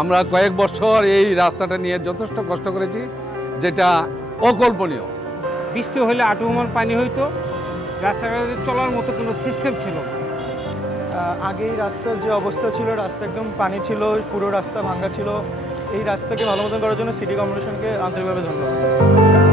আমরা কয়েক বছর এই রাস্তাটা নিয়ে যথেষ্ট কষ্ট করেছি, যেটা অকল্পনীয়। বৃষ্টি হলে আটুমান পানি হইতো, রাস্তাঘাটে চলার মতো কোনো সিস্টেম ছিল না। আগেই রাস্তার যে অবস্থা ছিল, রাস্তা একদম পানি ছিল, পুরো রাস্তা ভাঙা ছিল। এই রাস্তাকে ভালো মতন করার জন্য সিটি কর্পোরেশনকে আন্তরিকভাবে ধন্যবাদ।